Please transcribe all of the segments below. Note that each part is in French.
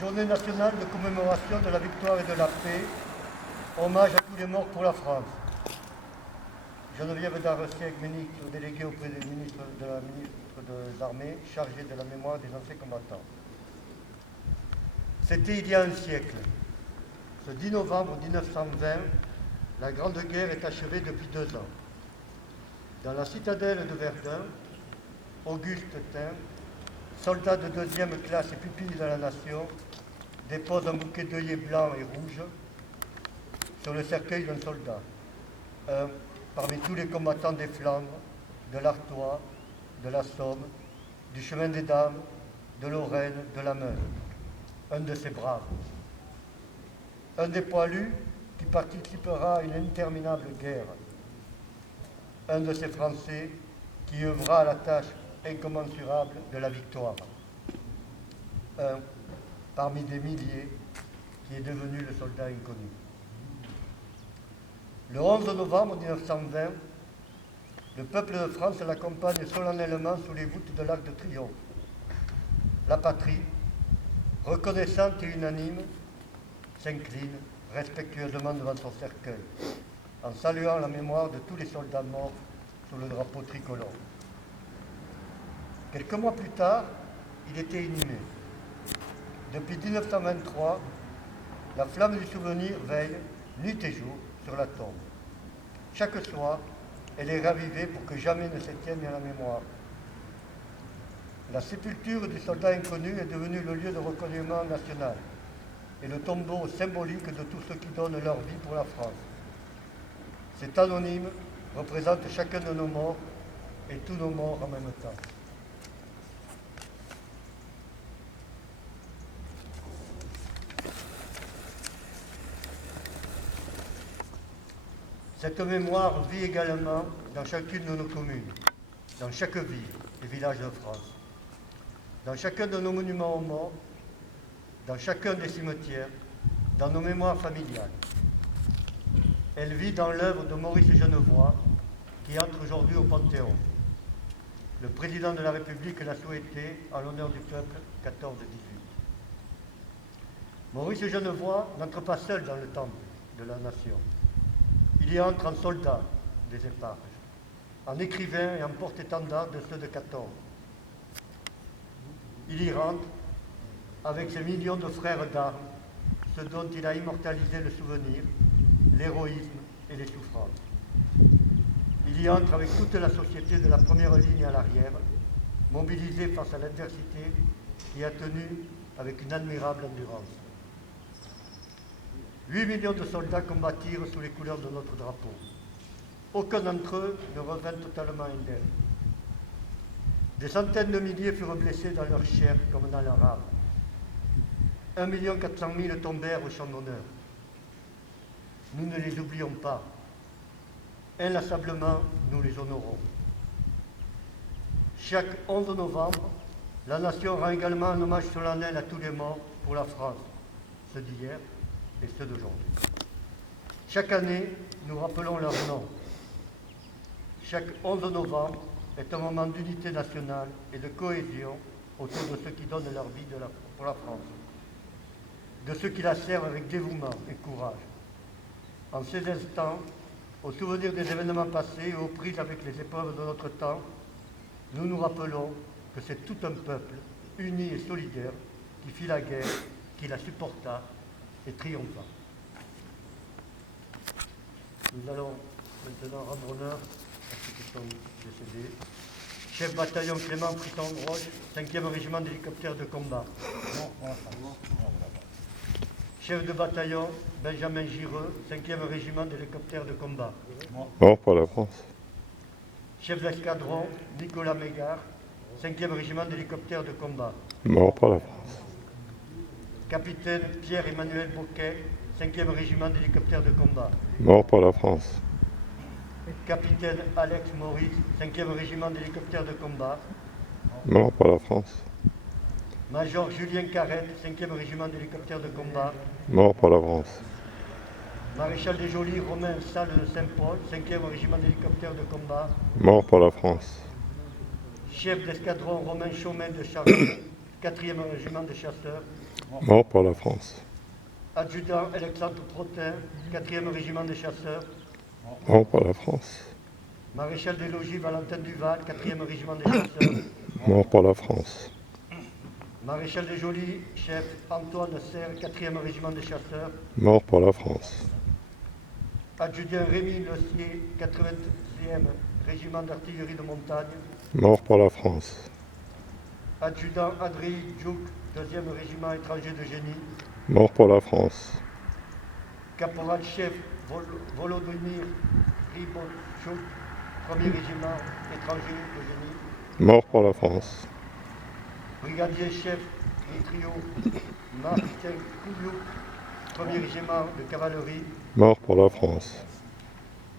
Journée nationale de commémoration de la victoire et de la paix, hommage à tous les morts pour la France. Geneviève Darcieux-Agménic, déléguée auprès du ministre des Armées, chargée de la mémoire des anciens combattants. C'était il y a un siècle. Ce 10 novembre 1920, la Grande Guerre est achevée depuis 2 ans. Dans la citadelle de Verdun, Auguste Tin, soldat de 2e classe et pupille de la nation, dépose un bouquet d'œillets blancs et rouges sur le cercueil d'un soldat, un parmi tous les combattants des Flandres, de l'Artois, de la Somme, du chemin des Dames, de Lorraine, de la Meuse, un de ces braves. Un des poilus qui participera à une interminable guerre, un de ces Français qui œuvra à la tâche incommensurable de la victoire, un parmi des milliers qui est devenu le soldat inconnu. Le 11 novembre 1920, le peuple de France l'accompagne solennellement sous les voûtes de l'Arc de Triomphe. La patrie, reconnaissante et unanime, s'incline respectueusement devant son cercueil, en saluant la mémoire de tous les soldats morts sous le drapeau tricolore. Quelques mois plus tard, il était inhumé. Depuis 1923, la flamme du souvenir veille, nuit et jour, sur la tombe. Chaque soir, elle est ravivée pour que jamais ne s'éteigne la mémoire. La sépulture du soldat inconnu est devenue le lieu de recueillement national et le tombeau symbolique de tous ceux qui donnent leur vie pour la France. Cet anonyme représente chacun de nos morts et tous nos morts en même temps. Cette mémoire vit également dans chacune de nos communes, dans chaque ville et village de France, dans chacun de nos monuments aux morts, dans chacun des cimetières, dans nos mémoires familiales. Elle vit dans l'œuvre de Maurice Genevoix, qui entre aujourd'hui au Panthéon. Le président de la République l'a souhaité en l'honneur du peuple 14-18. Maurice Genevoix n'entre pas seul dans le temple de la nation. Il y entre en soldat des éparges, en écrivain et en porte-étendard de ceux de 14. Il y rentre avec ses millions de frères d'armes, ceux dont il a immortalisé le souvenir, l'héroïsme et les souffrances. Il y entre avec toute la société de la première ligne à l'arrière, mobilisée face à l'adversité qui a tenu avec une admirable endurance. 8 millions de soldats combattirent sous les couleurs de notre drapeau. Aucun d'entre eux ne revint totalement indemne. Des centaines de milliers furent blessés dans leur chair comme dans leur âme. 1 400 000 tombèrent au champ d'honneur. Nous ne les oublions pas. Inlassablement, nous les honorons. Chaque 11 novembre, la nation rend également un hommage solennel à tous les morts pour la France, ceux d'hier et ceux d'aujourd'hui. Chaque année, nous rappelons leurs noms. Chaque 11 novembre est un moment d'unité nationale et de cohésion autour de ceux qui donnent leur vie pour la France, de ceux qui la servent avec dévouement et courage. En ces instants, au souvenir des événements passés et aux prises avec les épreuves de notre temps, nous nous rappelons que c'est tout un peuple uni et solidaire qui fit la guerre, qui la supporta et triompha. Nous allons maintenant rendre honneur à ceux qui sont décédés. Chef bataillon Clément Frisson-Roche, 5e régiment d'hélicoptères de combat. Chef de bataillon Benjamin Gireux, 5e régiment d'hélicoptères de combat. Mort pour la France. Chef d'escadron Nicolas Mégard, 5e régiment d'hélicoptères de combat. Mort pour la France. Capitaine Pierre-Emmanuel Boquet, 5e régiment d'hélicoptères de combat. Mort pour la France. Capitaine Alex Maurice, 5e régiment d'hélicoptères de combat. Mort pour la France. Major Julien Carrette, 5e régiment d'hélicoptères de combat. Mort pour la France. Maréchal des Jolis Romain Salle de Saint-Paul, 5e régiment d'hélicoptères de combat. Mort pour la France. Chef d'escadron Romain Chaumet de Charles, 4e régiment de chasseurs. Mort pour la France. Adjudant Alexandre Protin, 4e régiment des chasseurs. Mort pour la France. Maréchal des logis Valentin Duval, 4e régiment des chasseurs. Mort pour la France. Maréchal des Jolis, chef Antoine Serre, 4e régiment des chasseurs. Mort pour la France. Adjudant Rémi Lessier, 80e régiment d'artillerie de montagne. Mort pour la France. Adjudant André Djouk, 2e régiment étranger de génie. Mort pour la France. Caporal-chef Volodymyr Ribochuk, 1er régiment étranger de génie. Mort pour la France. Brigadier-chef Ritrio Martin Kouliouk, 1er régiment de cavalerie. Mort pour la France.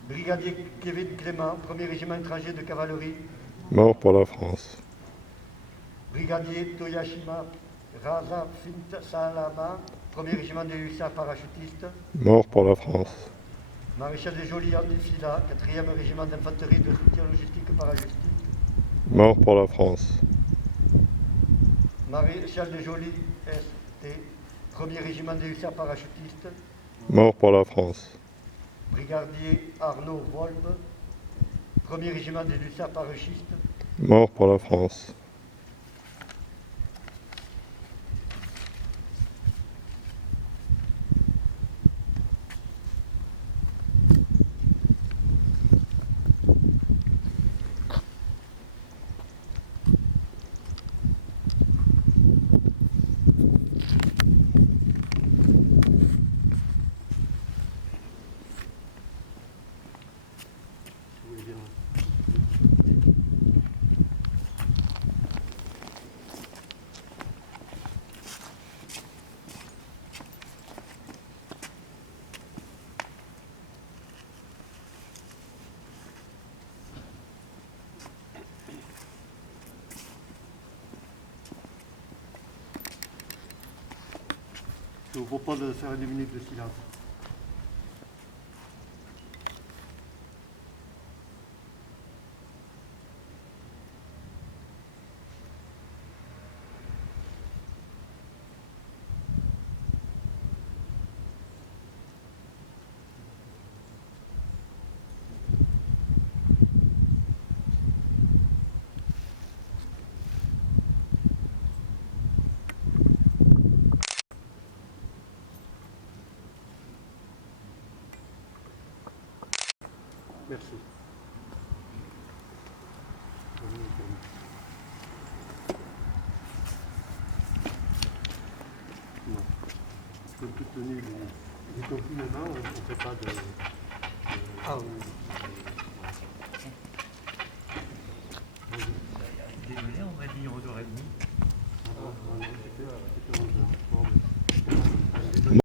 Brigadier Kevin Clément, 1er régiment étranger de cavalerie. Mort pour la France. Brigadier Toyashima Raza Fint Salama, 1er régiment des hussards parachutistes. Mort pour la France. Maréchal des Jolis Andy Fila, 4e régiment d'infanterie de soutien logistique parachutistes. Mort pour la France. Maréchal des Jolis ST, 1er régiment des hussards parachutistes. Mort pour la France. Brigadier Arnaud Volpe, 1er régiment des hussards parachutistes. Mort pour la France. Je vous propose de faire une minute de silence. Merci. Non. Comme toute tenue du confinement, on ne fait pas de... Ah oui. Désolé, on m'a dit 11h30. Ah, non, c'était 11h.